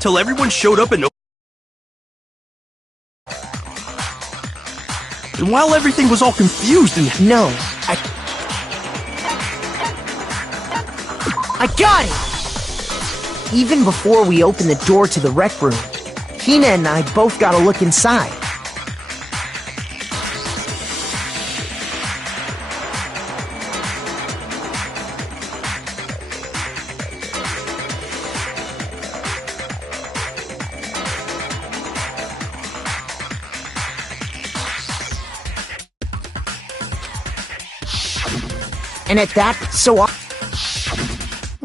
till everyone showed up and while everything was all confused and— No, I got it! Even before we opened the door to the rec room, Hina and I both got a look inside. And at that, I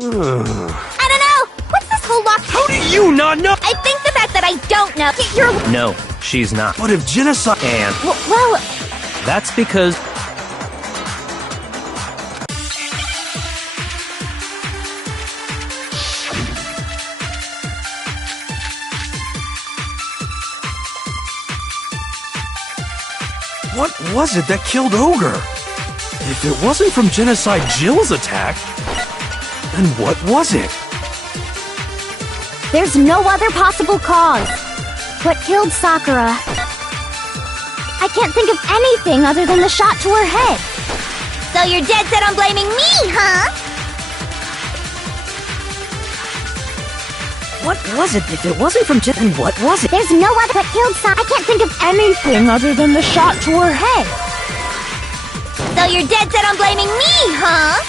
don't know! What's this whole lock? how do you not know? I think the fact that I don't know. You're. No, she's not. But if genocide— And Well, that's because what was it that killed Ogre? If it wasn't from Genocide Jill's attack, then what was it? there's no other possible cause. What killed Sakura? I can't think of anything other than the shot to her head. So you're dead set on blaming me, huh? what was it? If it wasn't from then what was it? There's no other. What killed Sakura? I can't think of anything other than the shot to her head. So you're dead set on blaming me, huh?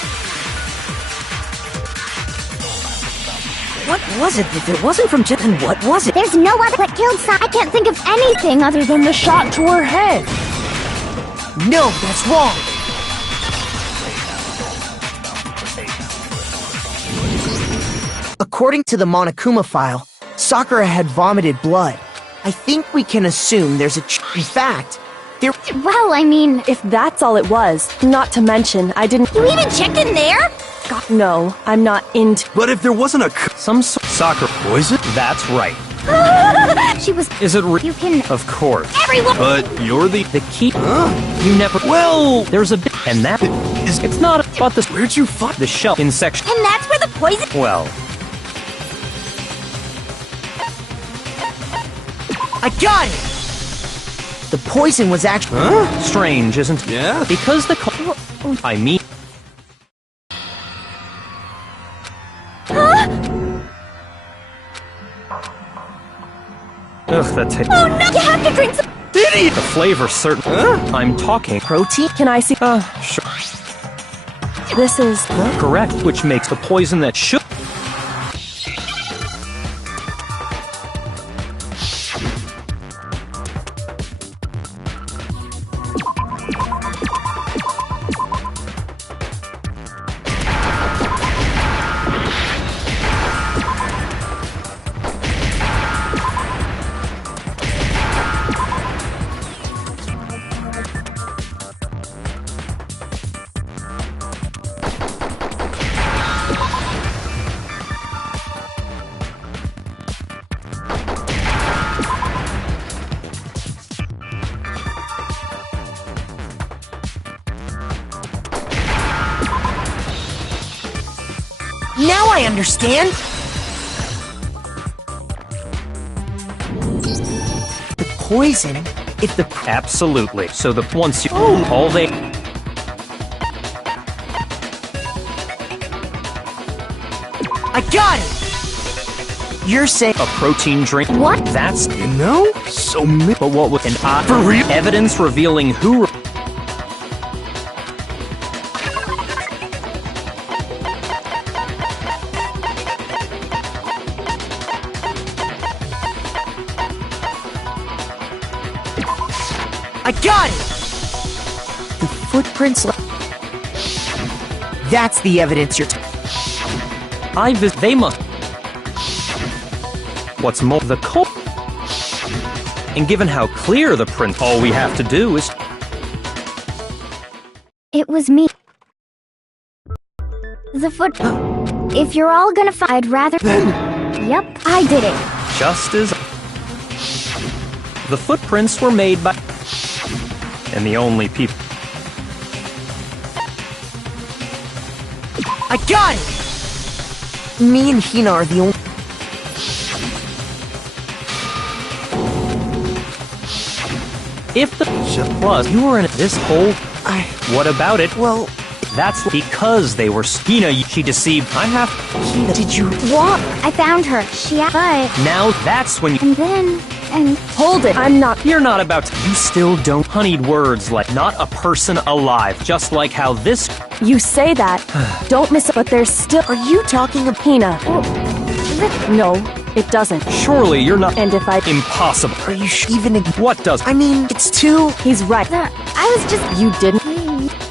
What was it? If it wasn't from then what was it? There's no other. What killed Sakura? I can't think of anything other than the shot to her head. No, that's wrong! According to the Monokuma file, Sakura had vomited blood. I think we can assume there's in fact, there— Well, I mean, If that's all it was, not to mention, I didn't. you even checked in there? God, no, I'm not into. But if there wasn't a some soccer poison? That's right. She was. Is it You can. Of course. Everyone. But you're the— The key. You never. Well, There's a bit, and that is— it's not about the where'd you find— the shell in section. And that's where the poison. Well, I got it! The poison was actually— strange, isn't it? Yeah? Because the I mean. Ugh, that tastes. Oh no! You have to drink some. Idiot! The flavor certain. I'm talking. protein? Can I see? Sure. This is. Correct, which makes the poison that should. Now I understand! The poison, if the— Absolutely. So the once you all they I got it! You're saying— a protein drink. What? That's You know? So many— but what was an For real? evidence revealing who. I got it! The footprints— That's the evidence you're— They must. What's more, the cult. And given how clear the print, all we have to do is. It was me. The foot. If you're all gonna fight, I'd rather. Yep, I did it. Just as. The footprints were made by. And the only people. I got it! Me and Hina are the only— If the plus you were in this hole, what about it? Well, That's because they were Hina. She deceived. I have. Hina, did you... What? I found her. But... Now that's when you. And Hold it. I'm not. You're not about to. You still don't. Honeyed words like not a person alive. Just like how this. You say that. Don't miss it, but there's still. Are you talking of... Hina. No, it doesn't. Surely you're not. And if I. Impossible. Are you even... What does? I mean, it's too... He's right. I was just... You didn't.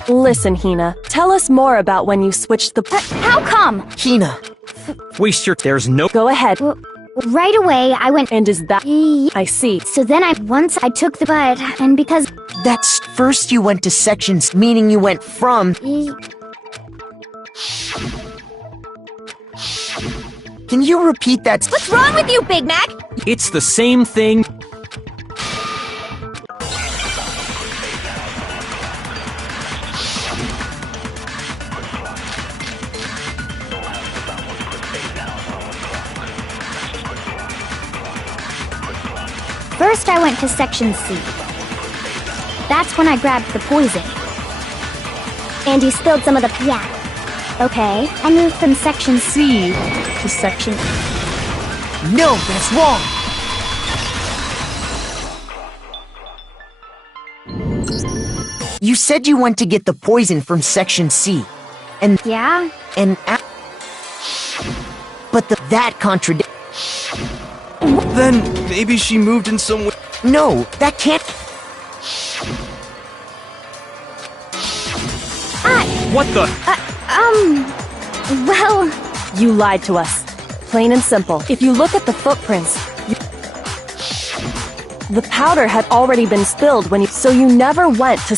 Listen, Hina. Tell us more about when you switched the. How come? Hina, Waste your. There's no. Go ahead. Right away, I went... And is that. I see. So then once I took the but, and because... that's... First you went to sections, meaning you went from... Can you repeat that? What's wrong with you, Big Mac? It's the same thing. First, I went to Section C. That's when I grabbed the poison. And you spilled some of the... Yeah. Okay, I moved from Section C to Section... No, that's wrong! You said you went to get the poison from Section C. And... Yeah? And... But that contradicts... Then maybe she moved in some way. No, that can't... What the? Well... You lied to us. Plain and simple. If you look at the footprints, the powder had already been spilled when you. So you never went to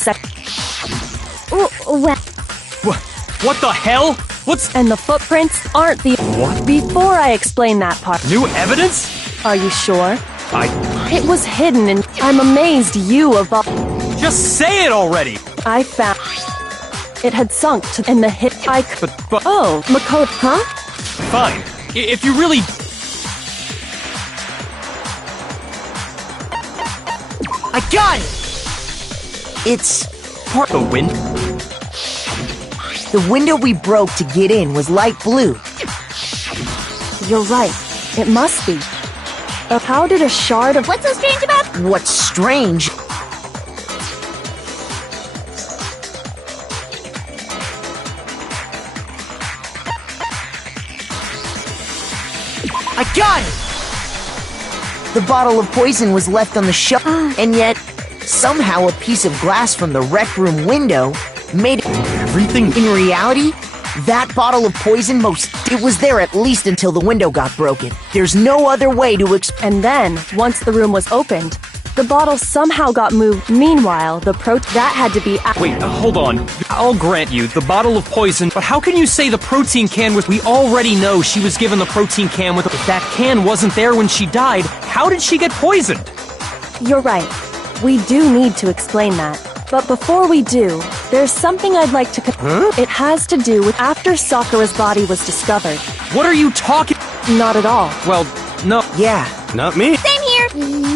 Well... What the hell? What's And the footprints aren't the. What? Before I explain that part, new evidence? are you sure? I It was hidden, and I'm amazed you of all. just say it already. I found. It had sunk to in the hit. But Oh, Makoto, huh? fine. If you really. I got it! It's... part... The wind? The window we broke to get in was light blue. You're right. It must be. How did a shard of. What's so strange about... What's strange... I got it! The bottle of poison was left on the shelf, and yet, somehow a piece of glass from the rec room window made Everything. In reality, that bottle of poison it was there at least until the window got broken. There's no other way to And then, once the room was opened, the bottle somehow got moved. Meanwhile, that had to be. Wait, hold on. I'll grant you the bottle of poison, but how can you say the protein can was? We already know she was given the protein can with. If that can wasn't there when she died, how did she get poisoned? You're right. We do need to explain that. But before we do, there's something I'd like to. It has to do with after Sakura's body was discovered. What are you talking? Not at all. Well, no. Yeah. Not me. Same here!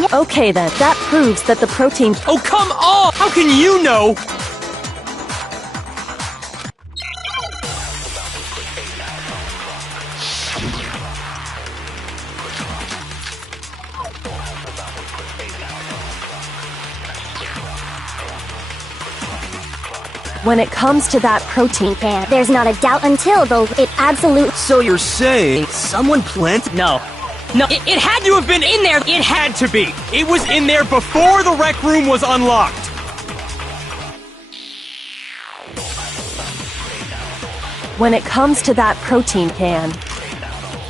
Yep. Okay then, that proves that the protein. Oh, come on! How can you know? When it comes to that protein can, There's not a doubt until, though, it absolute... So you're saying someone planted? No. No, it had to have been in there. It had to be. It was in there before the rec room was unlocked. when it comes to that protein can,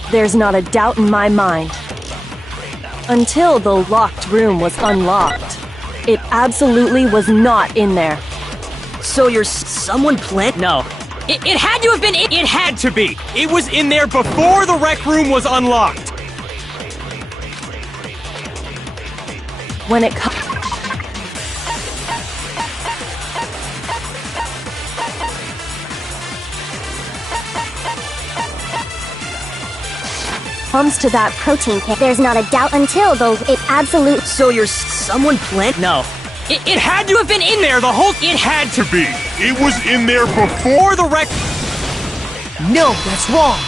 there's not a doubt in my mind. Until the locked room was unlocked, it absolutely was not in there. So you're someone plant? No. It had to have been. It had to be. It was in there before the rec room was unlocked. When it comes to that protein can, There's not a doubt until, though, it absolute... So you're someone plant? No. It had to have been in there, the whole... It had to be. It was in there before the wreck... No, that's wrong.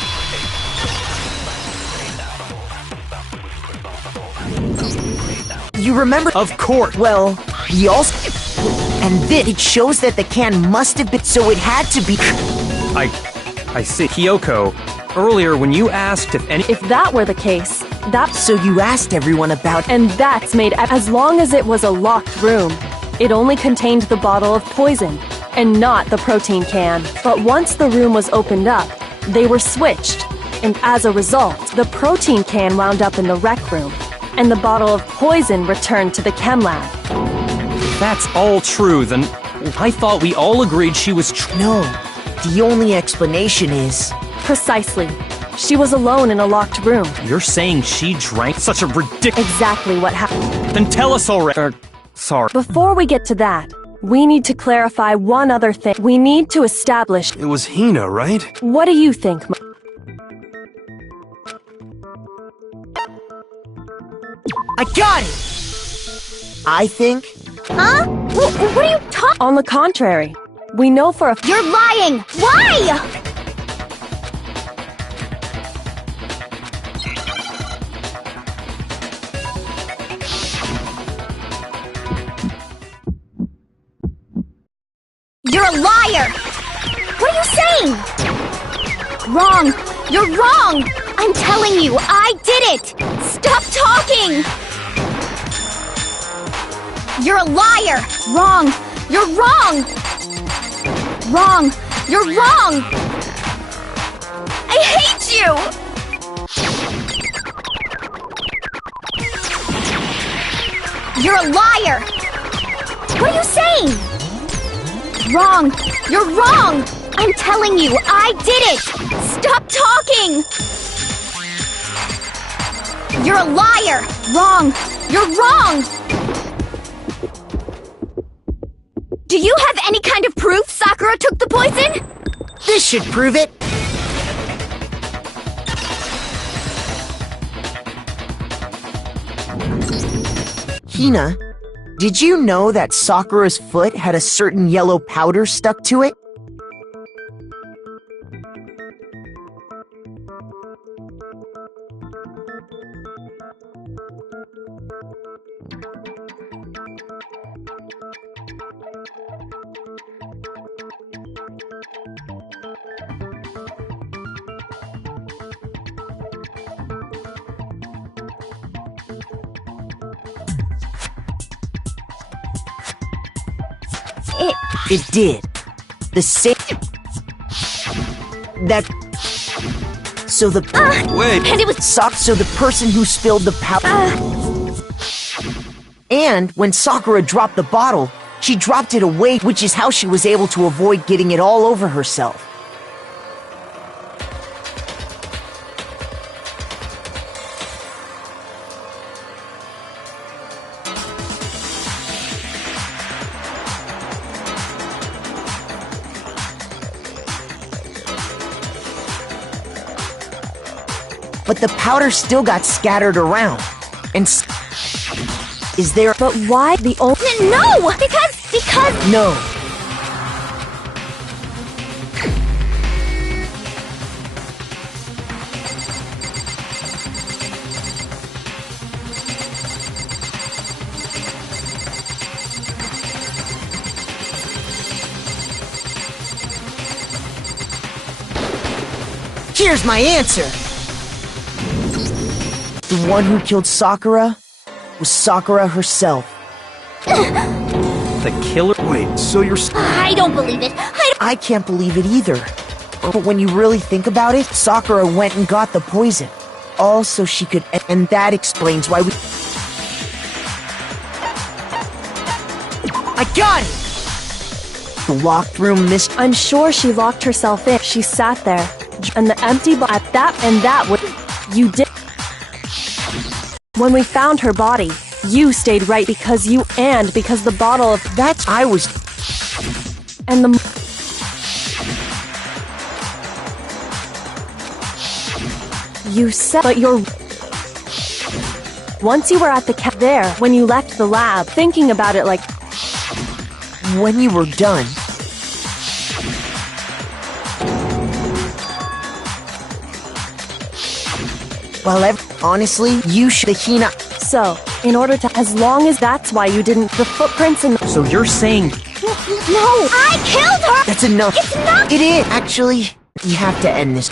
You remember? Of course. Well, he also... And this, it shows that the can must have been... So it had to be... I see. Kyoko, earlier when you asked if any... If that were the case, that... So you asked everyone about... And that's made... As long as it was a locked room, it only contained the bottle of poison, and not the protein can. But once the room was opened up, they were switched, and as a result, the protein can wound up in the rec room, and the bottle of poison returned to the chem lab. If that's all true, then I thought we all agreed she was No, the only explanation is... Precisely. She was alone in a locked room. You're saying she drank such a ridiculous... Exactly what happened. Then tell us already. Sorry. Before we get to that, we need to clarify one other thing. We need to establish... It was Hina, right? What do you think, I got it! I think... Huh? What are you talking? On the contrary, we know for a... You're lying! Why? You're a liar! What are you saying? Wrong! You're wrong! I'm telling you, I did it! Stop talking! You're a liar! Wrong! You're wrong! Wrong! You're wrong! I hate you! You're a liar! What are you saying? Wrong! You're wrong! I'm telling you, I did it! Stop talking! You're a liar! Wrong! You're wrong! Do you have any kind of proof Sakura took the poison? This should prove it! Hina, did you know that Sakura's foot had a certain yellow powder stuck to it? It did. The same... That... So the... Wait. And it was... So the person who spilled the powder... And when Sakura dropped the bottle, she dropped it away, which is how she was able to avoid getting it all over herself. But the powder still got scattered around. And is there... But why the only... No! Because... No. Here's my answer. The one who killed Sakura was Sakura herself. The killer? Wait, so you're... I don't believe it. I can't believe it either. But when you really think about it, Sakura went and got the poison. All so she could... And that explains why we... I got it! The locked room missed... I'm sure she locked herself in. She sat there, and the empty at that, and that would... You did... When we found her body, you stayed right because the bottle of... That's... I was... And the... You said... But you're... Once you were at the there, when you left the lab, thinking about it like... when you were done. Well, honestly, you should Hina. So, in order to, as long as that's why you didn't, the footprints in So you're saying No, I killed her! That's enough. It's not- It is. Actually, you have to end this.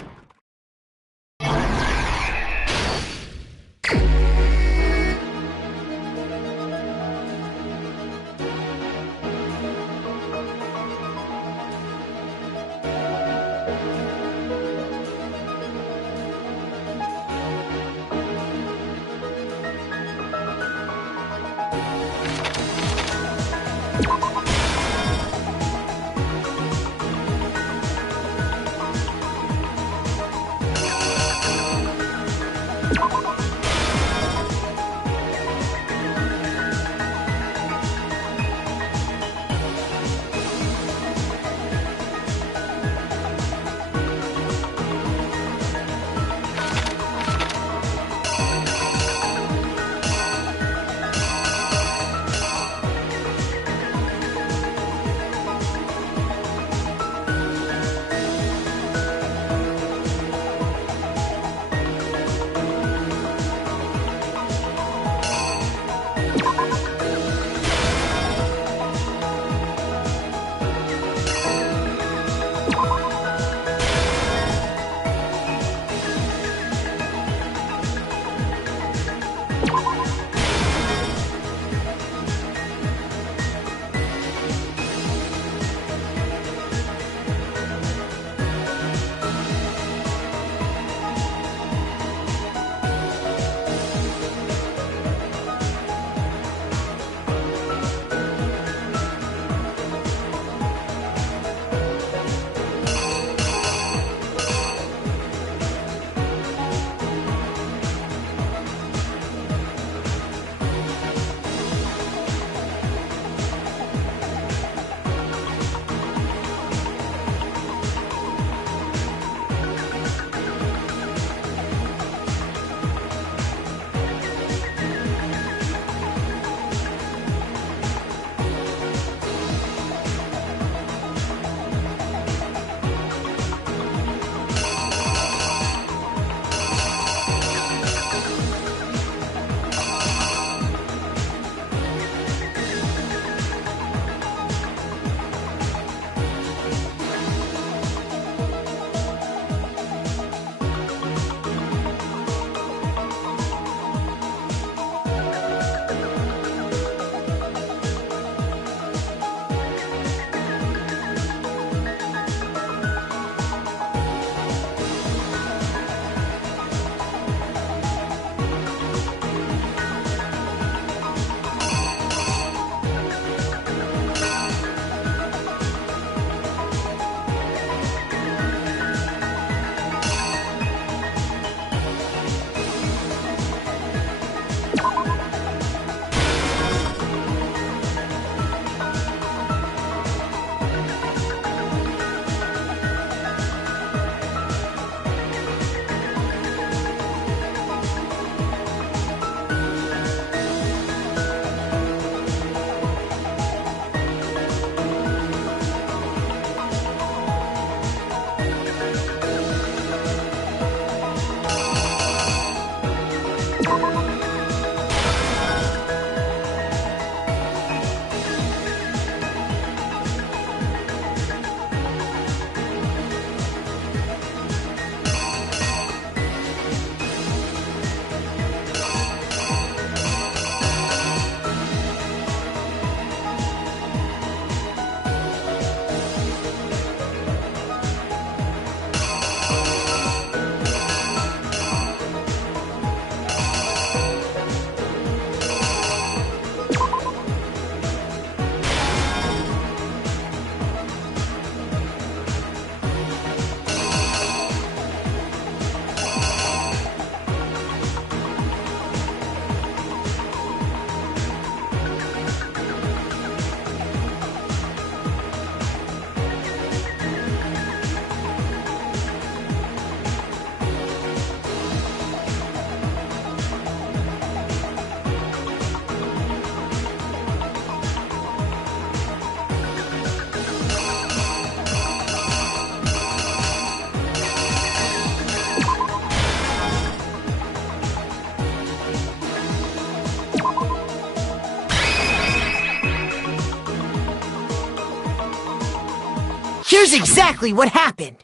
Here's exactly what happened.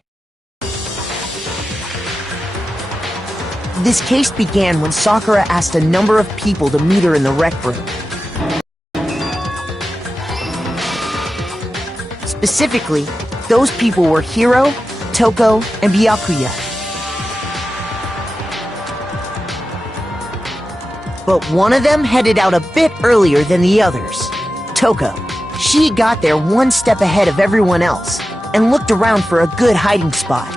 This case began when Sakura asked a number of people to meet her in the rec room. Specifically, those people were Hiro, Toko, and Byakuya. But one of them headed out a bit earlier than the others. Toko. She got there one step ahead of everyone else and looked around for a good hiding spot.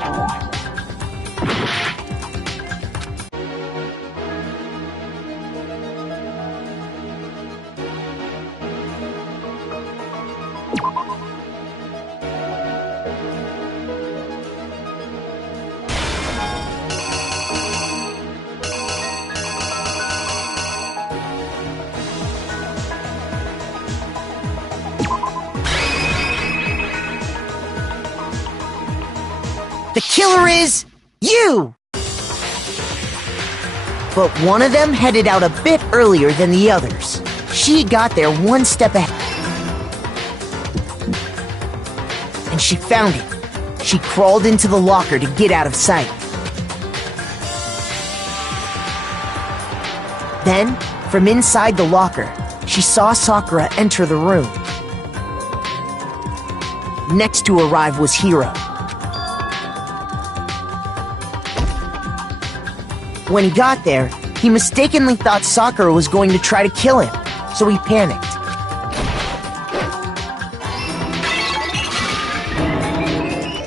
The killer is you! But one of them headed out a bit earlier than the others. She got there one step ahead. And she found it. She crawled into the locker to get out of sight. Then, from inside the locker, she saw Sakura enter the room. Next to arrive was Hiro. When he got there, he mistakenly thought Sakura was going to try to kill him, so he panicked.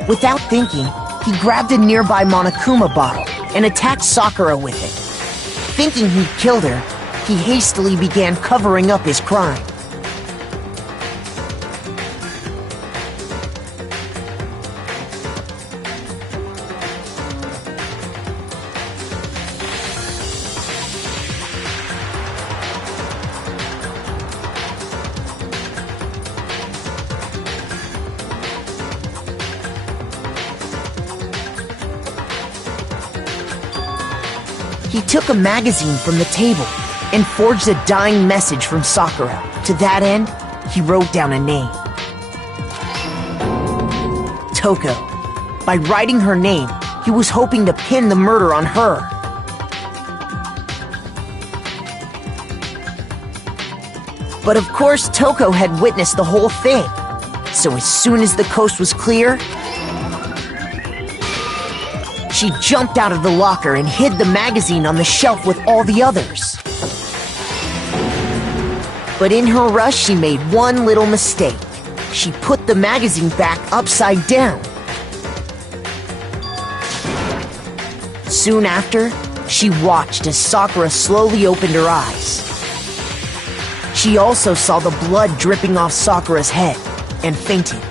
Without thinking, he grabbed a nearby Monokuma bottle and attacked Sakura with it. Thinking he'd killed her, he hastily began covering up his crime. He took a magazine from the table and forged a dying message from Sakura. To that end, he wrote down a name. Toko. By writing her name, he was hoping to pin the murder on her. But of course, Toko had witnessed the whole thing. So as soon as the coast was clear, she jumped out of the locker and hid the magazine on the shelf with all the others. But in her rush, she made one little mistake. She put the magazine back upside down. Soon after, she watched as Sakura slowly opened her eyes. She also saw the blood dripping off Sakura's head and fainted.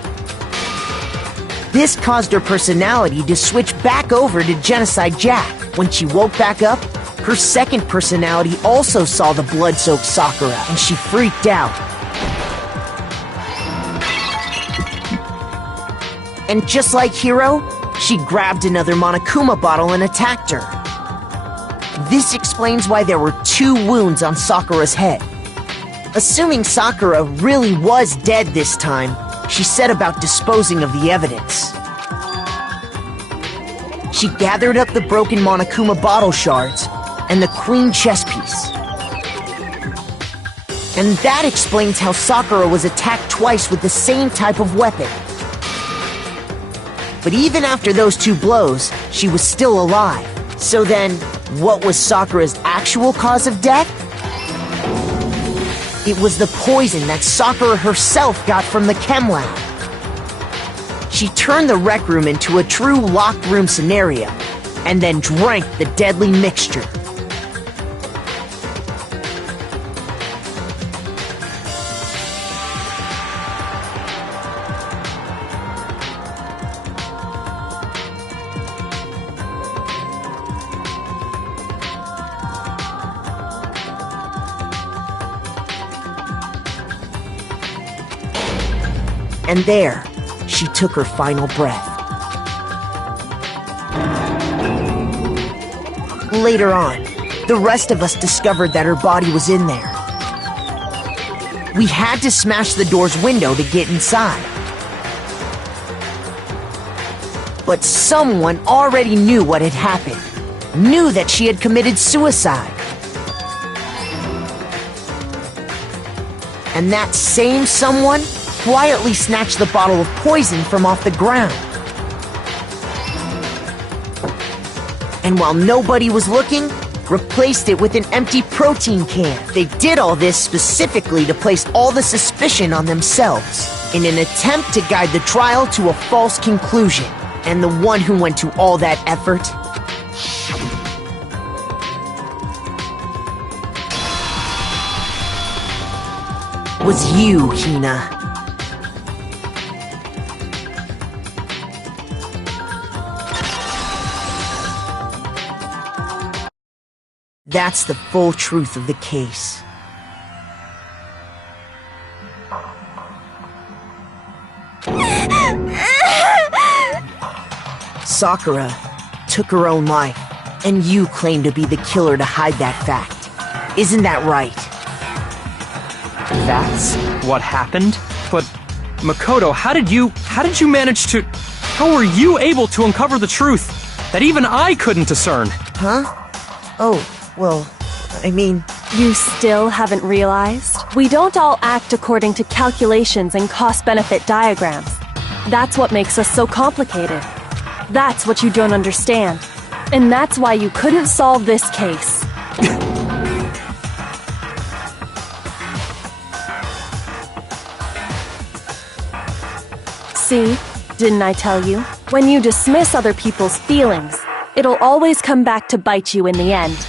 This caused her personality to switch back over to Genocide Jack. When she woke back up, her second personality also saw the blood-soaked Sakura, and she freaked out. And just like Hiro, she grabbed another Monokuma bottle and attacked her. This explains why there were 2 wounds on Sakura's head. Assuming Sakura really was dead this time, she set about disposing of the evidence. She gathered up the broken Monokuma bottle shards and the queen chess piece. And that explains how Sakura was attacked twice with the same type of weapon. But even after those 2 blows, she was still alive. So then, what was Sakura's actual cause of death? It was the poison that Sakura herself got from the chem lab. She turned the rec room into a true locked room scenario, and then drank the deadly mixture. And there, she took her final breath. Later on, the rest of us discovered that her body was in there. We had to smash the door's window to get inside. But someone already knew what had happened. Knew that she had committed suicide. And that same someone quietly snatched the bottle of poison from off the ground. And while nobody was looking, replaced it with an empty protein can. They did all this specifically to place all the suspicion on themselves, in an attempt to guide the trial to a false conclusion. And the one who went to all that effort was you, Hina. That's the full truth of the case. Sakura took her own life, and you claim to be the killer to hide that fact. Isn't that right? That's what happened? But, Makoto, how did you manage to... How were you able to uncover the truth that even I couldn't discern? Huh? Oh, well, I mean... You still haven't realized? We don't all act according to calculations and cost-benefit diagrams. That's what makes us so complicated. That's what you don't understand. And that's why you couldn't solve this case. See? Didn't I tell you? When you dismiss other people's feelings, it'll always come back to bite you in the end.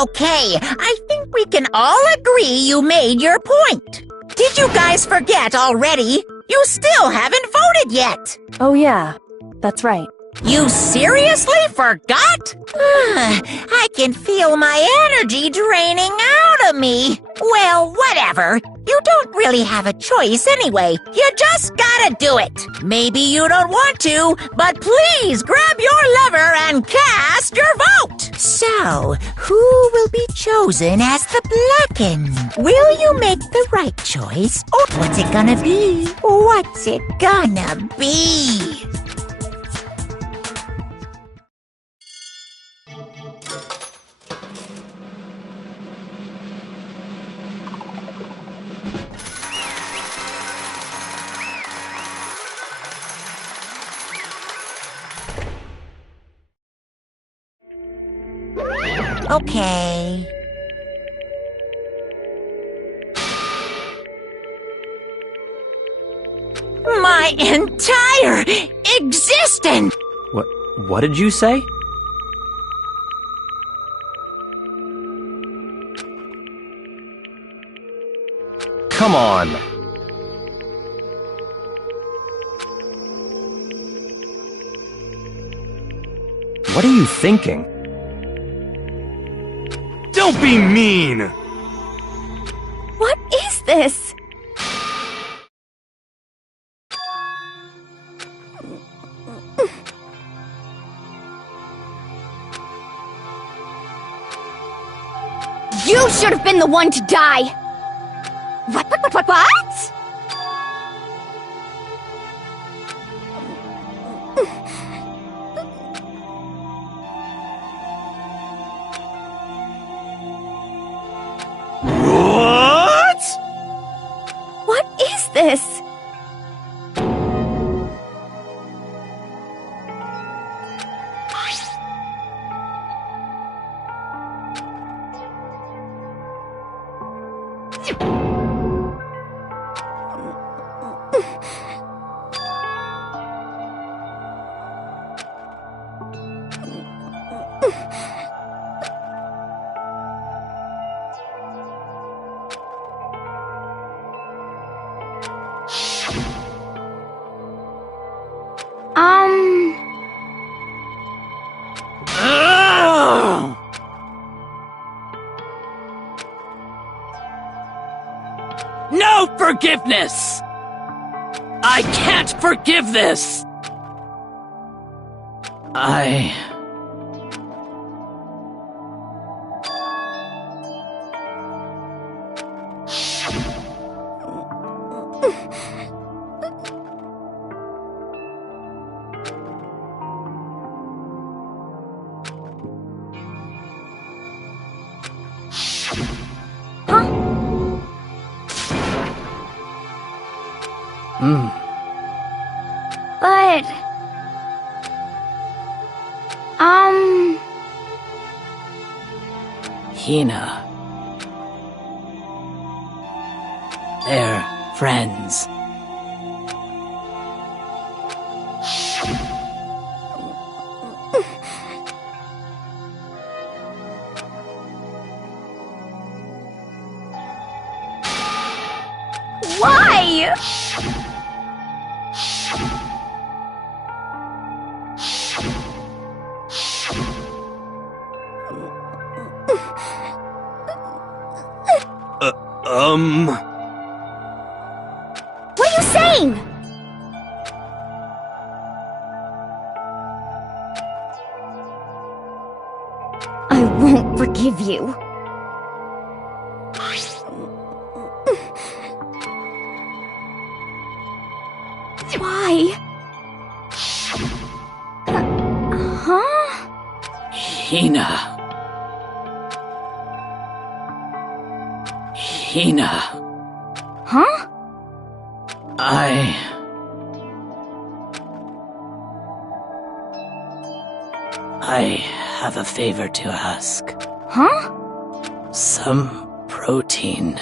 Okay. I think we can all agree you made your point. Did you guys forget already? You still haven't voted yet. Oh yeah, that's right. You seriously forgot? I can feel my energy draining out of me. Well, whatever. You don't really have a choice anyway. You just gotta do it. Maybe you don't want to, but please grab your lever and cast your vote. So, who will be chosen as the Blacken? Will you make the right choice? Or what's it gonna be? What's it gonna be? Okay. My entire existence! What did you say? Come on. What are you thinking? Don't be mean! What is this? You should have been the one to die! What? What? What is this? forgiveness! I can't forgive this! But... Hina. They're friends. Why? What are you saying? I won't forgive you. Why? Huh? Hina. Huh? I have a favor to ask. Huh? Some protein.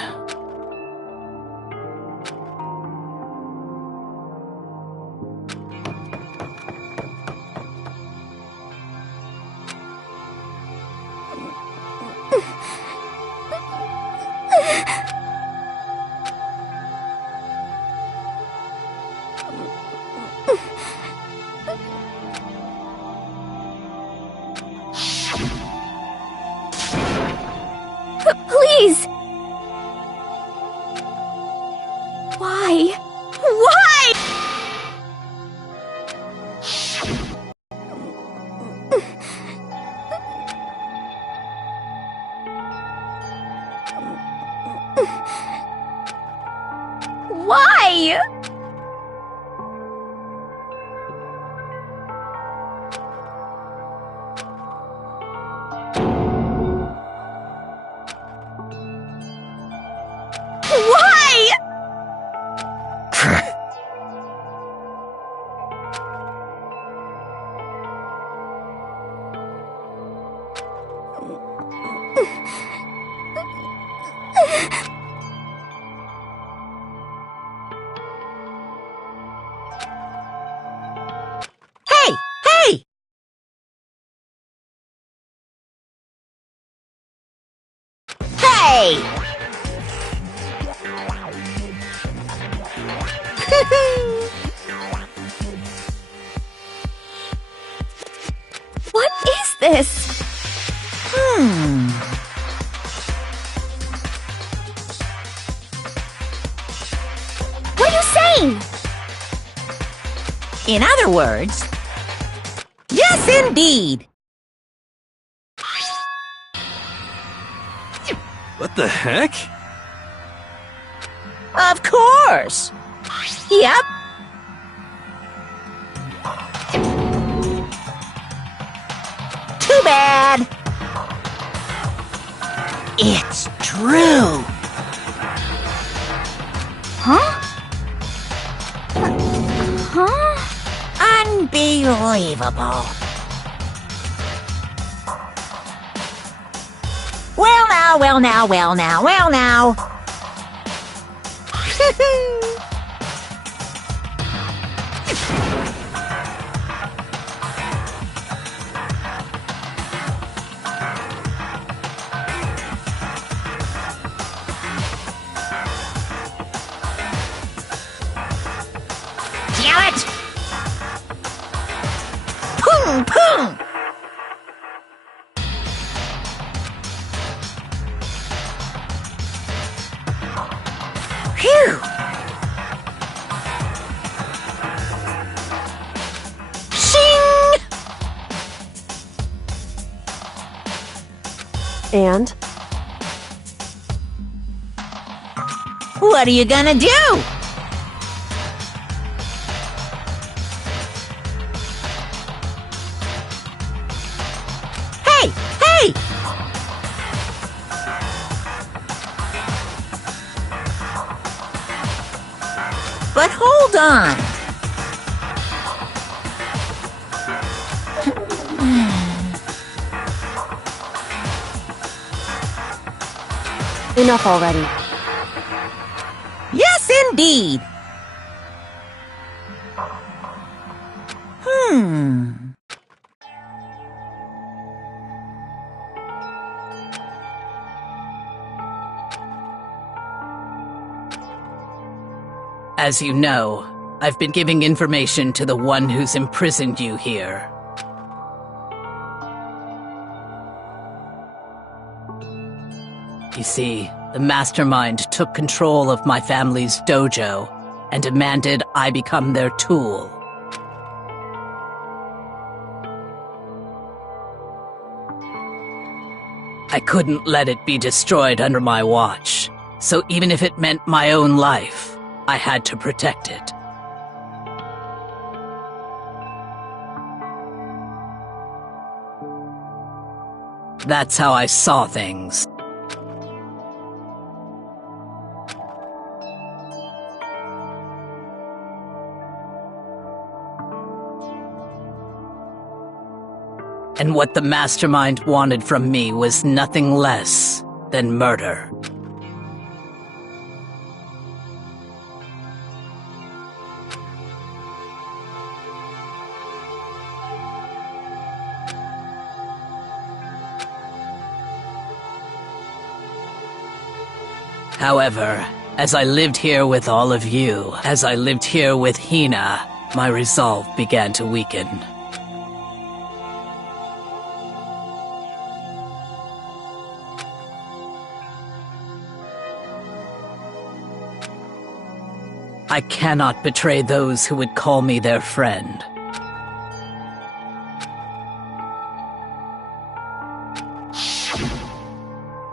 Please! Why? Why? Why? Hey! Hey! What is this? What are you saying? In other words, yes, indeed. What the heck? Of course. Yep. Too bad. It's true. Huh? Huh? Unbelievable. Well now. Damn it! Pung! Phew! And? What are you gonna do? Hey! Hey! But hold on. Enough already. Yes, indeed. As you know, I've been giving information to the one who's imprisoned you here. You see, the mastermind took control of my family's dojo and demanded I become their tool. I couldn't let it be destroyed under my watch, so even if it meant my own life, I had to protect it. That's how I saw things. And what the mastermind wanted from me was nothing less than murder. However, as I lived here with all of you, as I lived here with Hina, my resolve began to weaken. I cannot betray those who would call me their friend.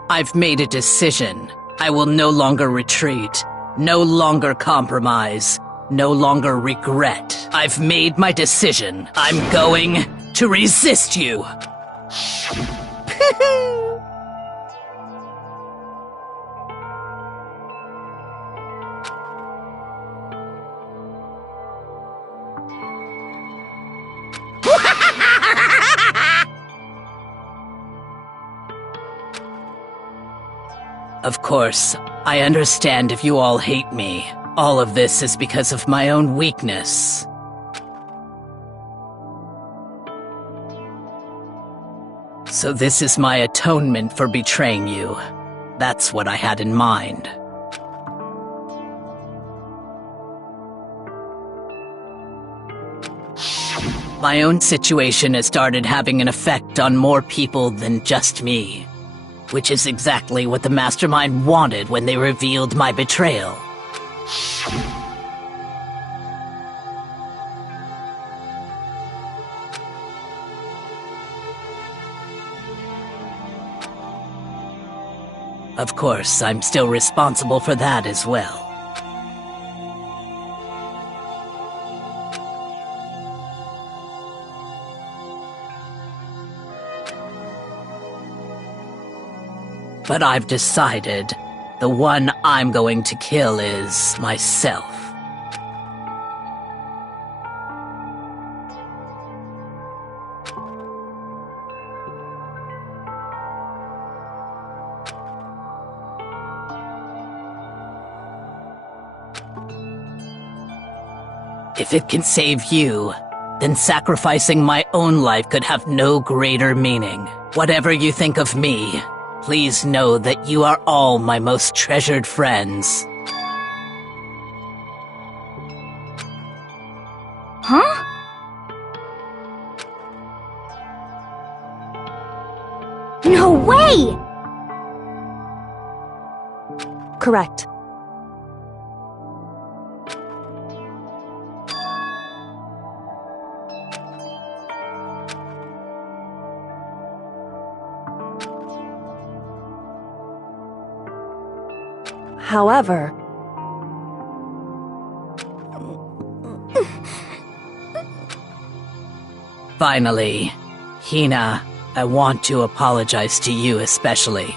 I've made a decision. I will no longer retreat, no longer compromise, no longer regret. I've made my decision. I'm going to resist you. Of course, I understand if you all hate me. All of this is because of my own weakness. So this is my atonement for betraying you. That's what I had in mind. My own situation has started having an effect on more people than just me. Which is exactly what the mastermind wanted when they revealed my betrayal. Of course, I'm still responsible for that as well. But I've decided the one I'm going to kill is myself. If it can save you, then sacrificing my own life could have no greater meaning. Whatever you think of me, please know that you are all my most treasured friends. Huh? No way! Correct. However, finally, Hina, I want to apologize to you especially.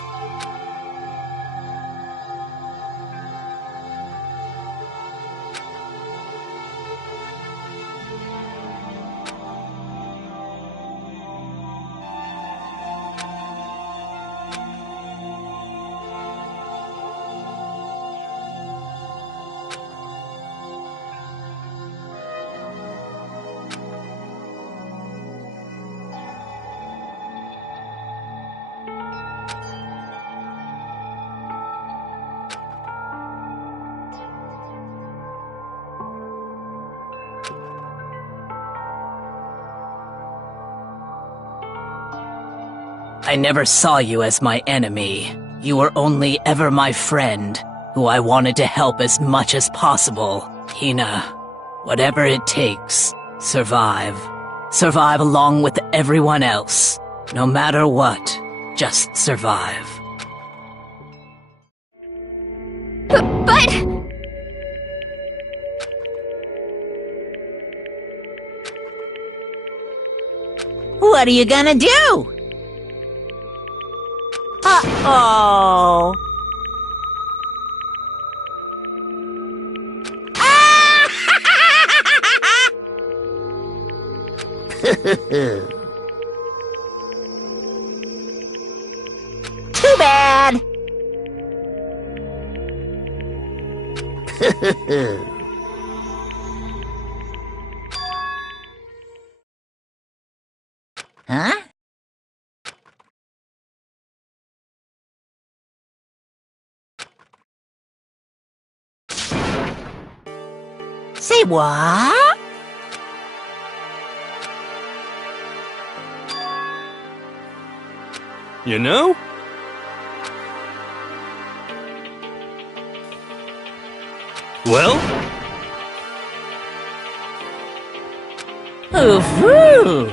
I never saw you as my enemy. You were only ever my friend, who I wanted to help as much as possible. Hina, whatever it takes, survive. Survive along with everyone else. No matter what, just survive. But... What are you gonna do? uh-oh. Too bad. Huh? Say what? You know? Well? Ooh-hoo!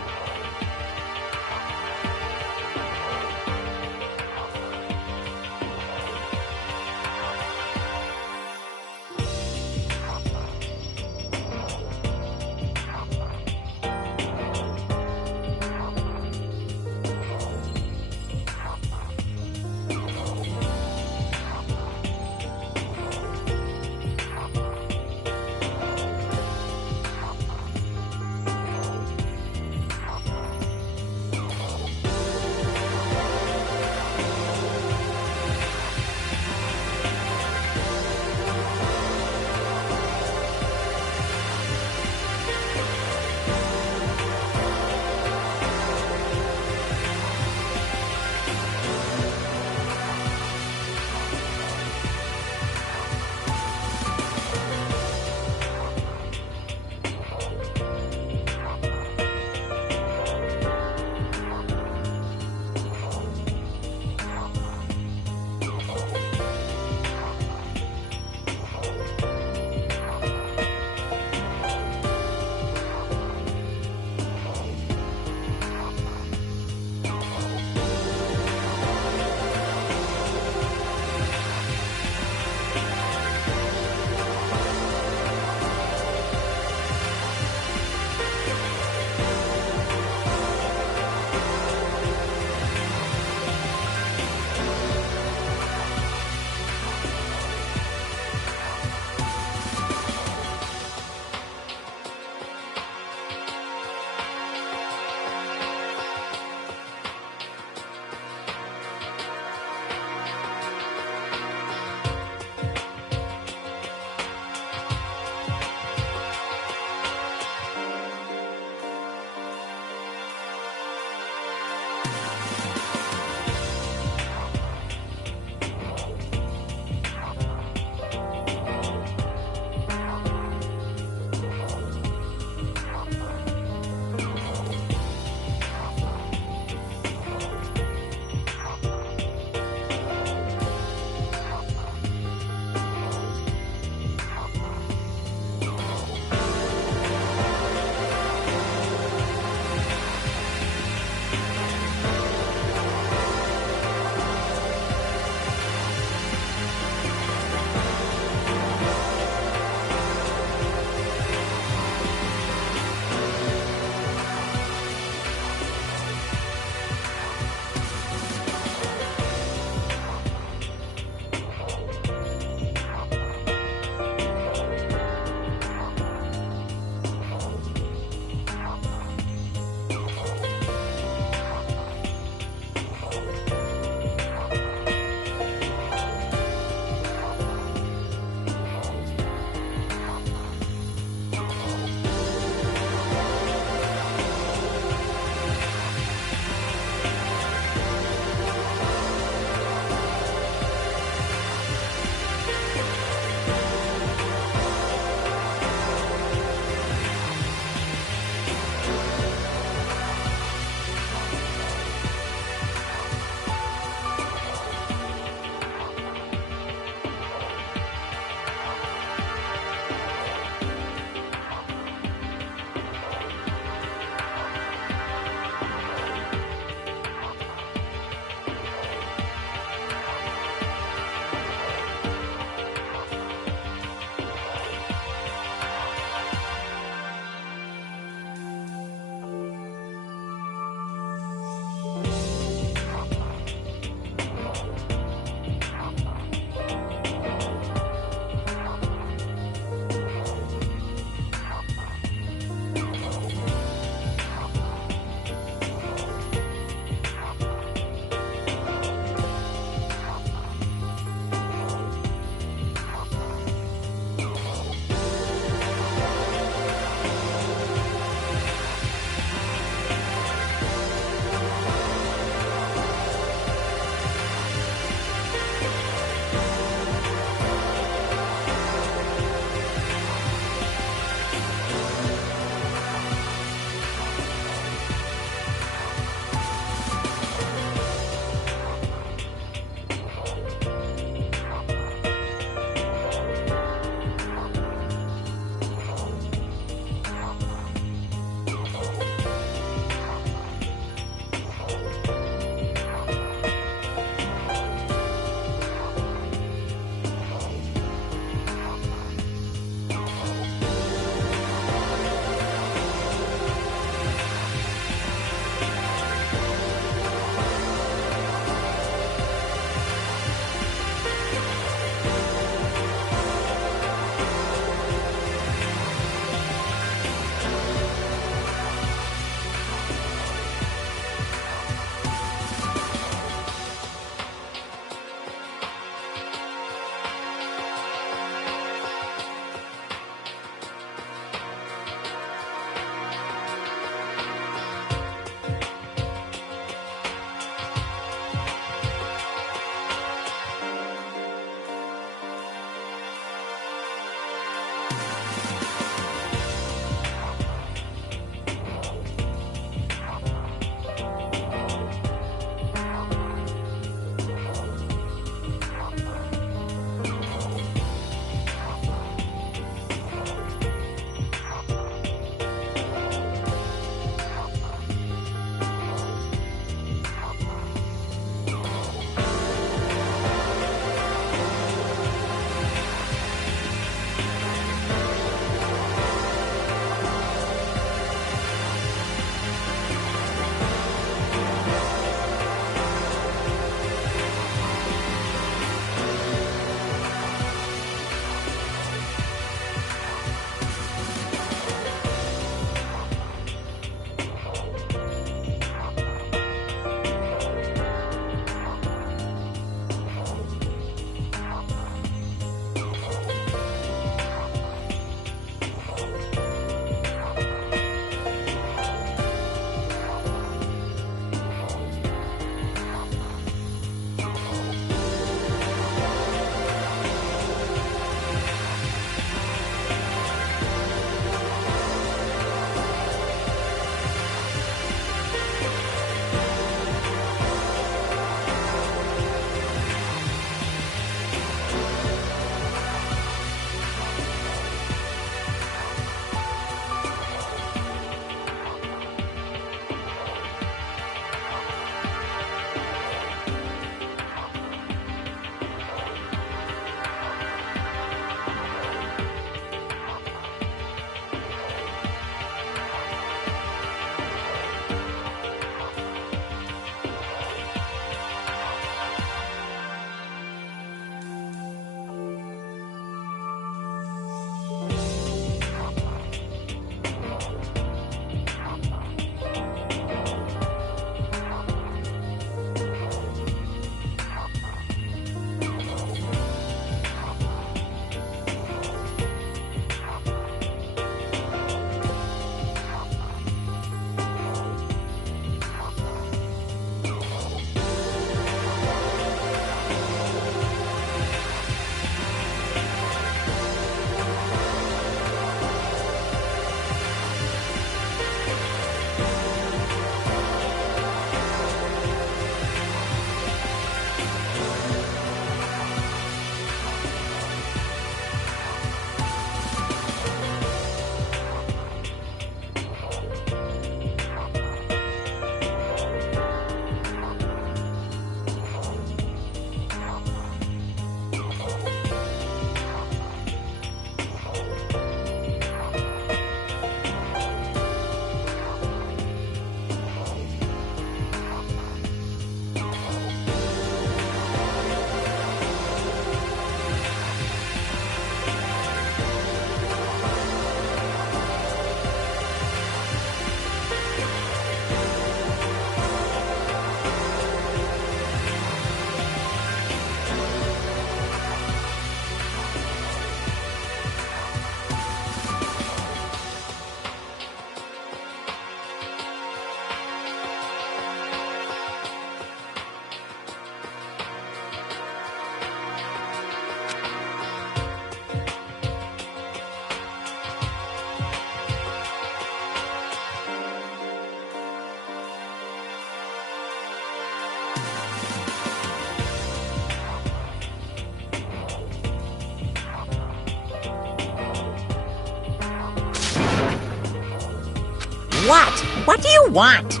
What? What do you want?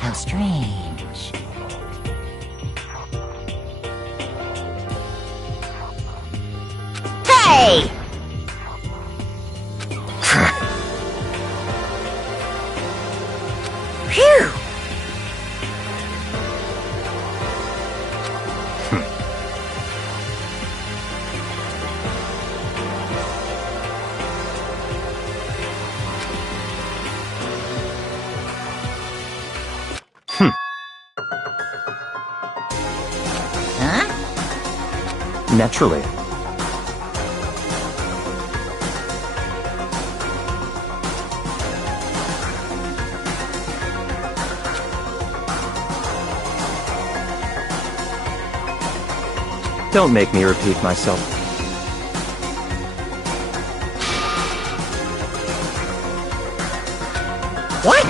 How strange. Hey! Phew! Huh? Naturally. Don't make me repeat myself. What?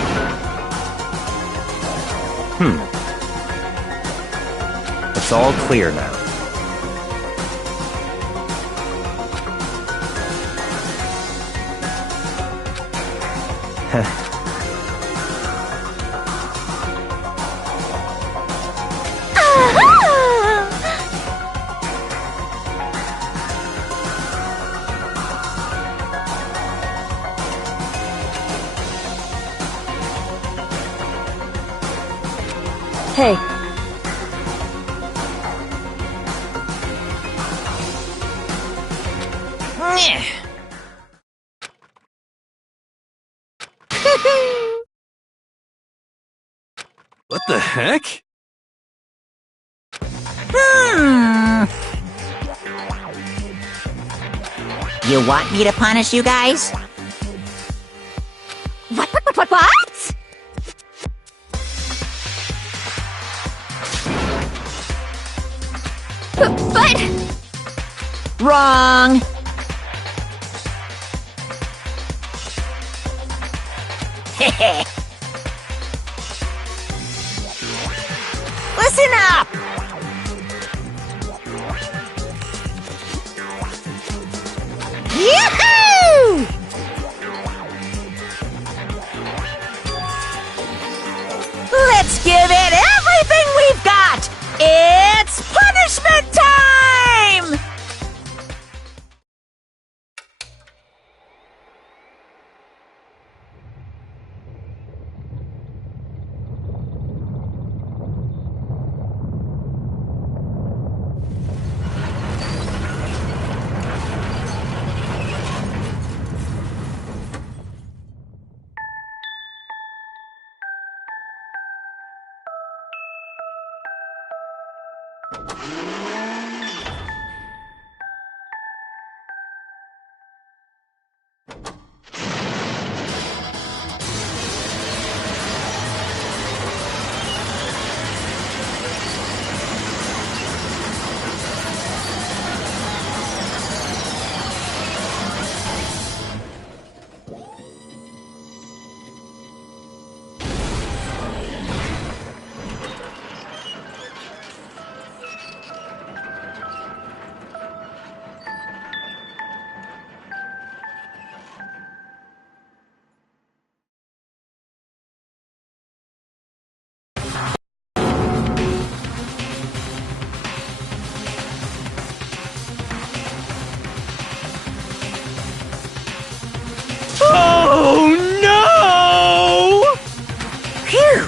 It's all clear now. Hey, What the heck? You want me to punish you guys? What? But... Wrong! Listen up! Yahoo! Let's give it everything we've got! It's punishment time! Oh no! Phew!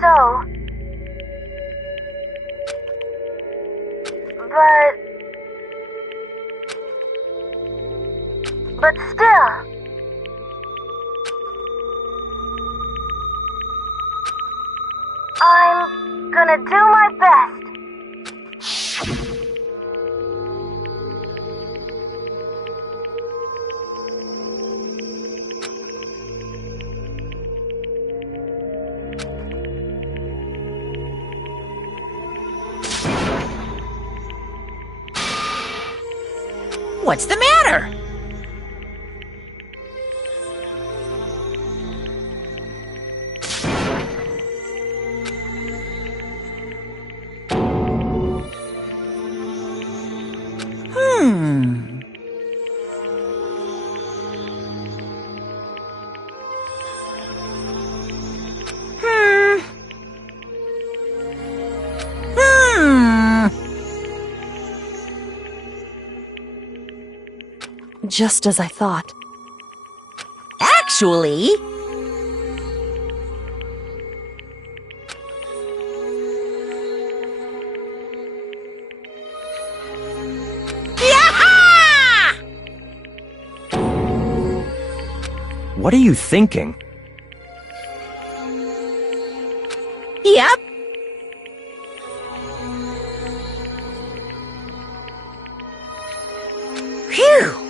So... But still... I'm gonna do my best. What's the matter? Just as I thought. Actually... Yaha! What are you thinking? Yep. Phew.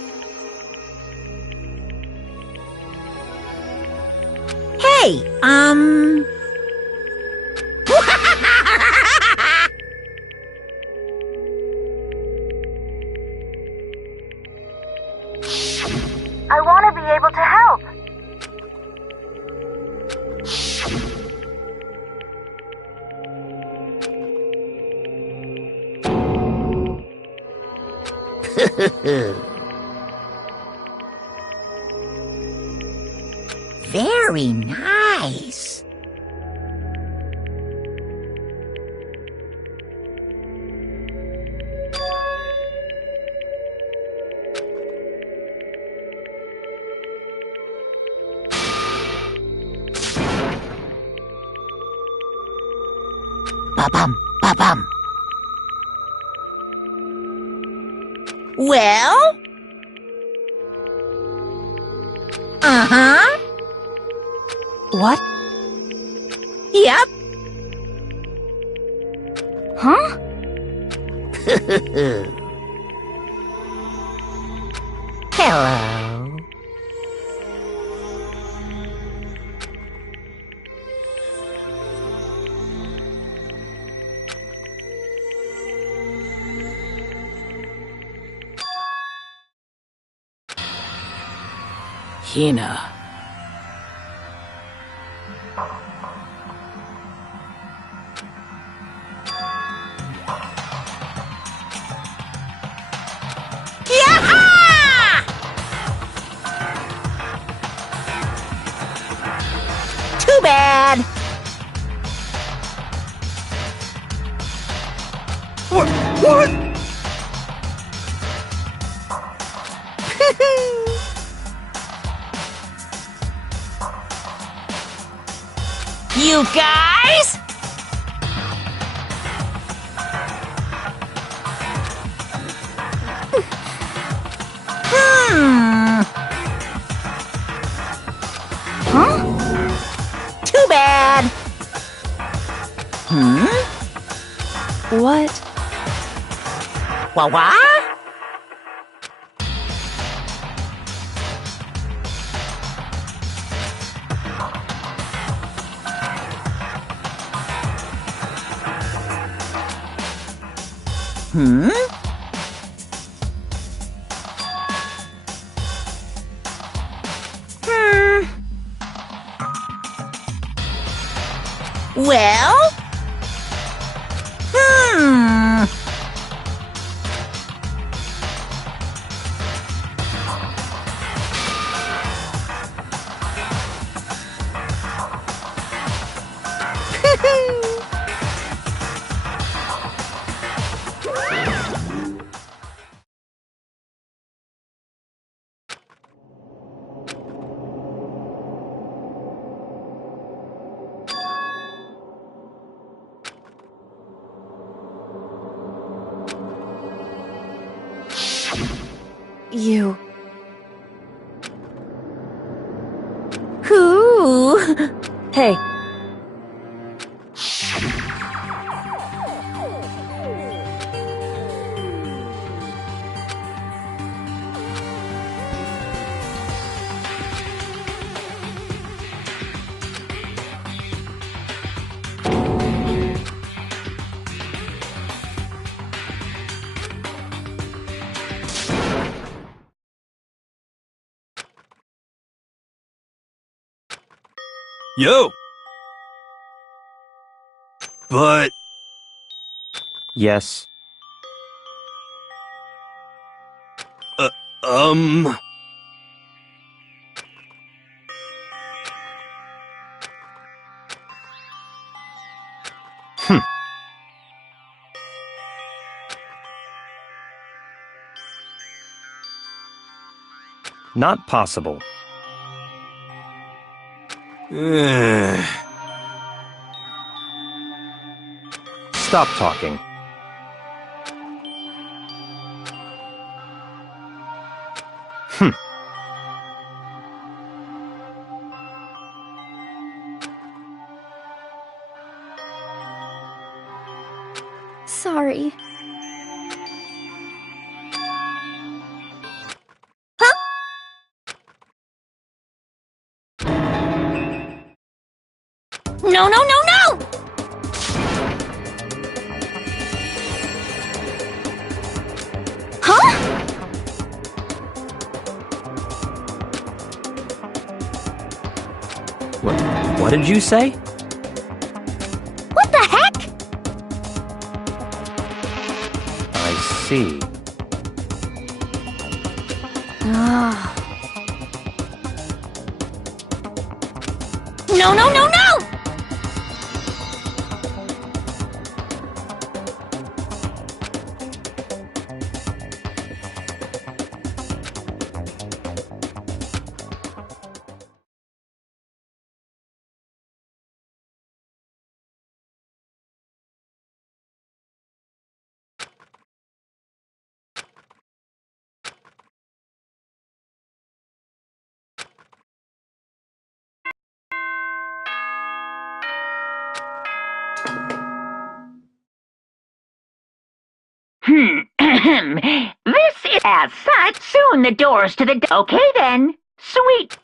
Hey, I want to be able to help. Very nice. Ba-bum, ba-bum. Well? Uh-huh. What? Yep. Huh? Hello. Hina. Too bad. What? What? You guys? Huh? Too bad. What? What? Well? You. Who? Hey. Yo! But... Yes. Not possible. Stop talking. Sorry. No, no, no, no! Huh? What did you say? What the heck? I see. No, no, no, no! This is as such. Soon the doors to the... Okay then. Sweet.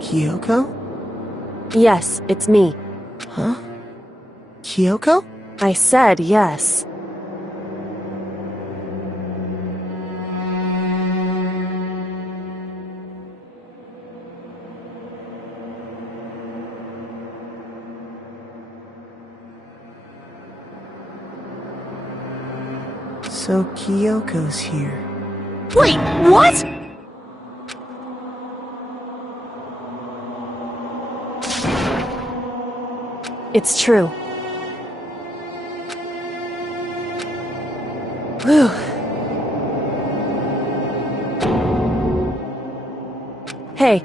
Kyoko? Yes, it's me. Huh? Kyoko? I said yes. So Kyoko's here. Wait, what? It's true. Whew. Hey.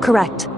Correct.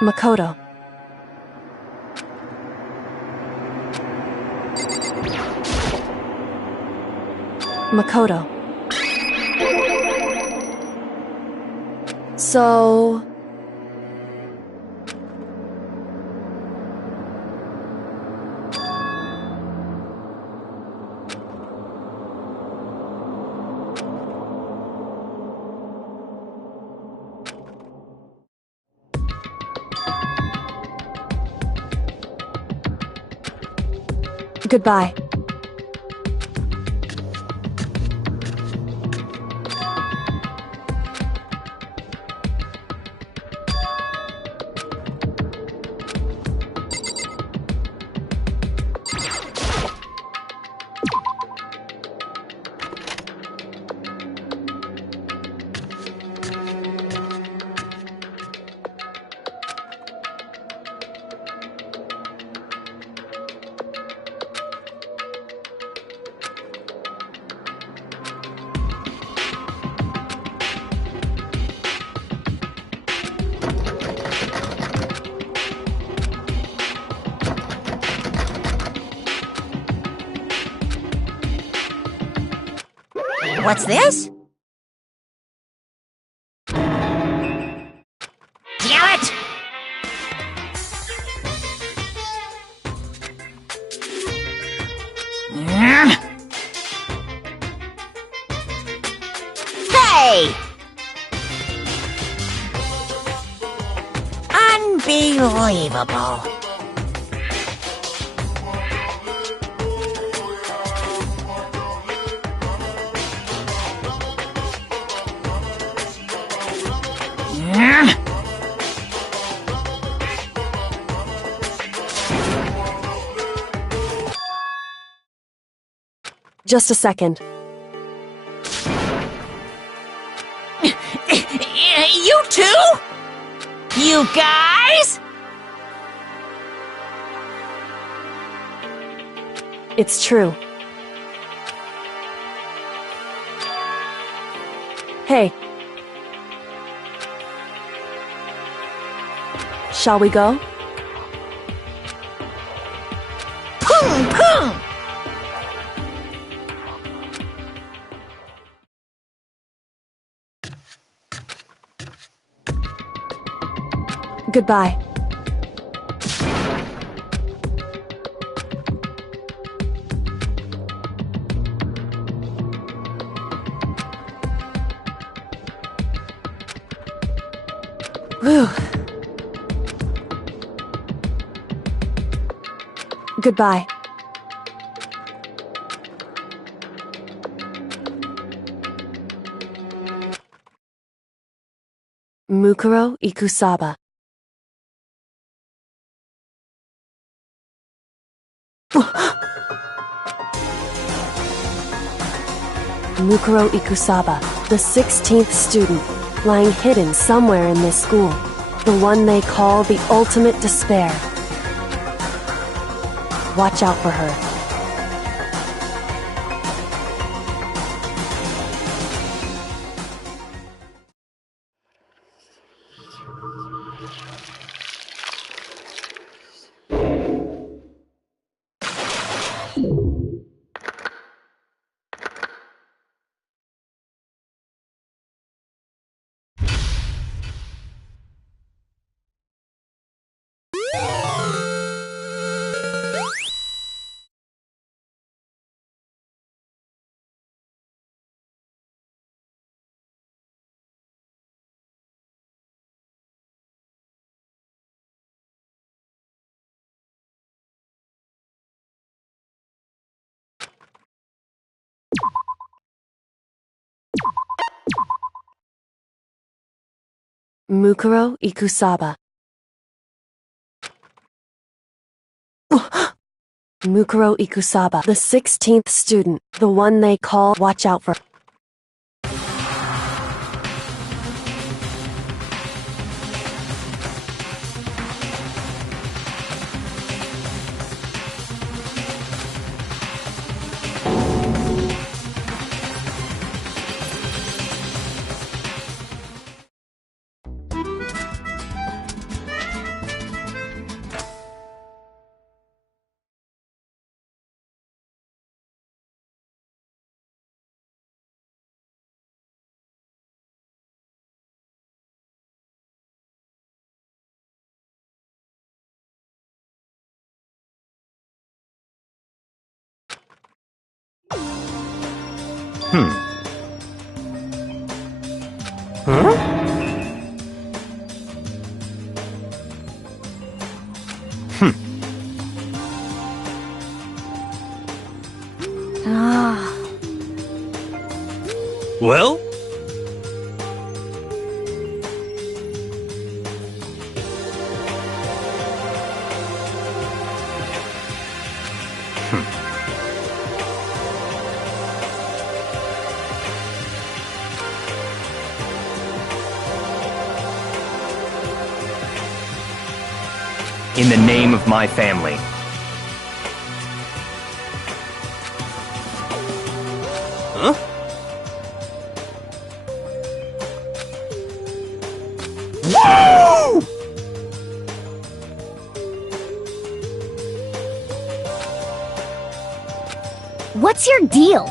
Makoto. Makoto. So... Goodbye. What's this? Damn it! Hey! Unbelievable. Just a second. You too? You guys? It's true. Hey. Shall we go? Pung, pung. Goodbye. Whew. Goodbye. Mukuro Ikusaba. Mukuro Ikusaba, the 16th student, lying hidden somewhere in this school. The one they call the ultimate despair. Watch out for her. Mukuro Ikusaba. Mukuro Ikusaba, the 16th student, the one they call watch out for. Well? In the name of my family. Huh? Whoa! What's your deal?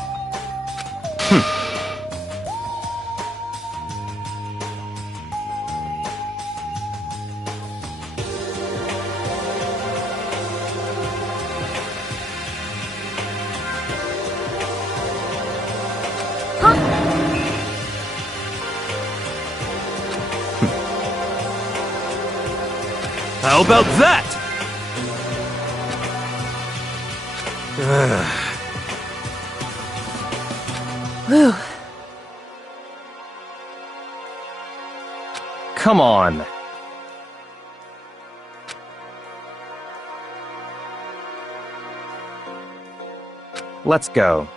How about that? Whew. Come on. Let's go.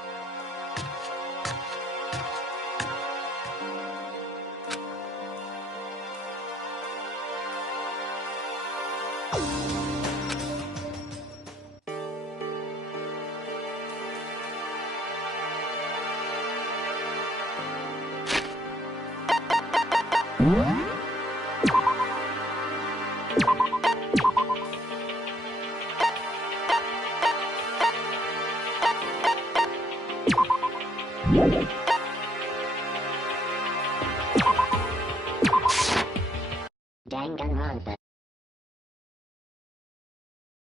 Danganronpa.